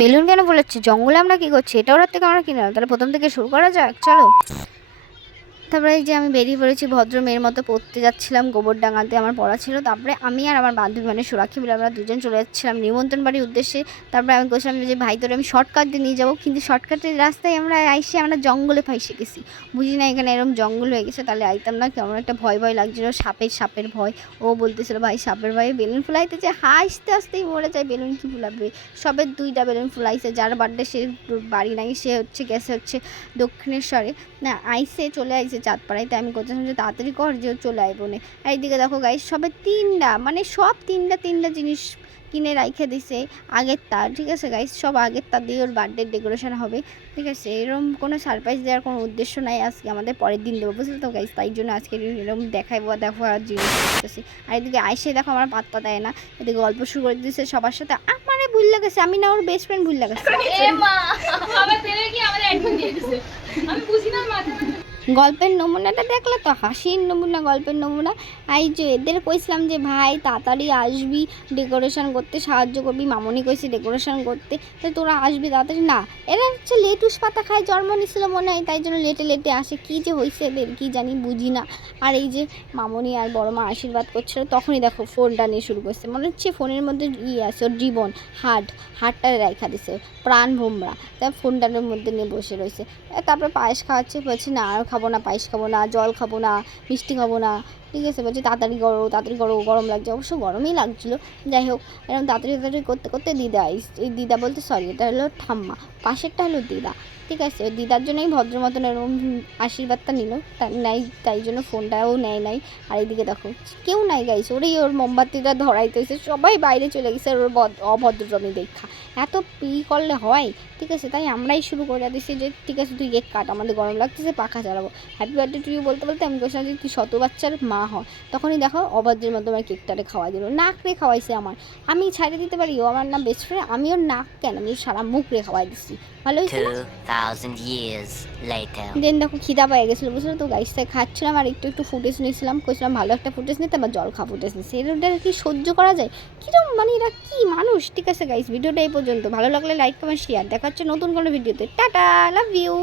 Balloon কেন বলেছে জঙ্গলে আমরা কি করছি? এটা ওর থেকে আমরা কিনে তাহলে প্রথম থেকে শুরু করা যাক, চলো। তারপরে এই যে আমি বেরিয়ে পড়েছি, ভদ্র মেয়ের মতো পড়তে যাচ্ছিলাম, গোবরডাঙ্গাতে আমার পড়া ছিল। তারপরে আমি আর আমার বান্ধবী মানে সুরাক্ষী বলে আমরা দুজন চলে যাচ্ছিলাম নিমন্ত্রণ বাড়ির উদ্দেশ্যে। তারপরে আমি বলছিলাম যে, ভাই, তোরে আমি শর্টকাট দিয়ে নিয়ে যাব। কিন্তু শর্টকাটের রাস্তায় আমরা আইসে আমরা জঙ্গলে ফাইসে গেছি। বুঝি না এখানে এরকম জঙ্গল হয়ে গেছে, তাহলে আইতাম না। কেমন একটা ভয় ভয় লাগছিল, সাপের সাপের ভয়। ও বলতেছিল, ভাই, সাপের ভয়ে বেলুন ফুলাইতেছে হাসতে, হাসতেই মরে যায়, বেলুন কি ফুলাবে? সবের দুইটা বেলুন ফুলাইছে, যার বার্থডে সে বাড়ি নাই, সে হচ্ছে, গেছে হচ্ছে দক্ষিণেশ্বরে। না, আইসে চলে আইসে চাঁদপাড়ায় তাই আমি করছিলাম যে তাড়াতাড়ি কর যে চলে আইবো নে এইদিকে দেখো গাইস সবে তিনটা মানে সব তিনটা তিনটা জিনিস কিনে রাইখে দিছে আগের তার, ঠিক আছে গাইস সব আগের তার দিয়ে ওর বার্থডে ডেকোরেশন হবে, ঠিক আছে? এরকম কোনো সারপ্রাইজ দেওয়ার কোনো উদ্দেশ্য নাই আজকে, আমাদের পরের দিন দেবো, বুঝলে তো গাইস তাই জন্য আজকে এরকম দেখাইবো দেখো আর জিনিস করতেছি আর এদিকে আইসে দেখো আমার পাত্তা দেয় না, এদিকে গল্প শুরু করে দিয়েছে সবার সাথে। আমারে ভুল লাগেছে, আমি না ওর বেস্ট ফ্রেন্ড ভুল লাগেছে এ মা আবার পেরে কি আমাদের অ্যাডমিন দিয়ে দিছে আমি বুঝি না মাথা গল্পের নমুনাটা দেখলে তো হাসির নমুনা, গল্পের নমুনা। এই যে এদের কইছিলাম যে, ভাই, তাড়াতাড়ি আসবি ডেকোরেশন করতে, সাহায্য করবি। মামনি কইছে ডেকোরেশন করতে? তো তোরা আসবি তাড়াতাড়ি। না, এরা হচ্ছে লেটুস পাতা খায়, জন্ম নিছিল মনে হয়, তাই জন্য লেটে লেটে আসে। কী যে হয়েছে এদের, কী জানি বুঝি না। আর এই যে মামনি আর বড় মা আশীর্বাদ করছিল, তখনই দেখো ফোনটা নিয়ে শুরু করছে। মনে হচ্ছে ফোনের মধ্যে ইয়ে আছে, ওর জীবন, হার্ট, হার্টটা রেখা দিছে, প্রাণ ভোমরা। তাই ফোনটার মধ্যে নিয়ে বসে রয়েছে। তারপরে পায়েস খাওয়াচ্ছে, বলছে, না, আর খাব না পায়েস খাব না জল খাব না মিষ্টি খাব না ঠিক আছে, বলছে তাড়াতাড়ি করো তাড়াতাড়ি করো, গরম লাগছে। অবশ্য গরমই লাগছিল। যাই হোক, এরকম তাড়াতাড়ি তাড়াতাড়ি করতে করতে দিদা এই দিদা বলতে সরি এটা হলো ঠাম্মা। পাশেরটা হলো দিদা। ঠিক আছে দিদার জন্যই ভদ্র মতন এরকম আশীর্বাদটা নিল। তাই নাই, তাই জন্য ফোনটাও নেয় নাই। আর এইদিকে দেখো, কেউ নাই গাইছে ওরেই ওর মোমবাতিটা ধরাইতেছে। সবাই বাইরে চলে গেছে ওর অভদ্রজমি দেখা। এত পি করলে হয়? ঠিক আছে, তাই আমরাই শুরু করে দিছি যে, ঠিক আছে, তুই কেক কাট আমাদের গরম লাগতেছে, পাখা চালাবো। হ্যাপি বার্থডে টু বলতে বলতে আমি বলছিলাম যে তুই শত বাচ্চার মা। হ তখনই দেখো অভদ্রের মতো আমার কেকটারে খাওয়া দিল। নাক রে খাওয়াইছে আমার। আমি ছাড়িয়ে দিতে পারি? ও আমার না বেস্ট ফ্রেন্ড আমি ওর নাক কেন? আমি সারা মুখ রে খাওয়াই দিচ্ছি ভালো হয়েছে না? 2,000 years later. দেন দেখো খিদা পেয়ে গেছিল বুঝলো তো? গাইসটায় খাচ্ছিলাম আর একটু একটু ফুটেজ নিয়েছিলাম। কইছিলাম ভালো একটা ফুটেজ নিতে আবার জল খাওয়া ফুটেজ নিচ্ছে। এটা কি সহ্য করা যায়? কীরকম মানে এরা কি মানুষ? ঠিক আছে গাইস ভিডিওটা এই পর্যন্ত। ভালো লাগলে লাইক কমেন্ট শেয়ার দেখা হচ্ছে নতুন কোনো ভিডিওতে। Tata love you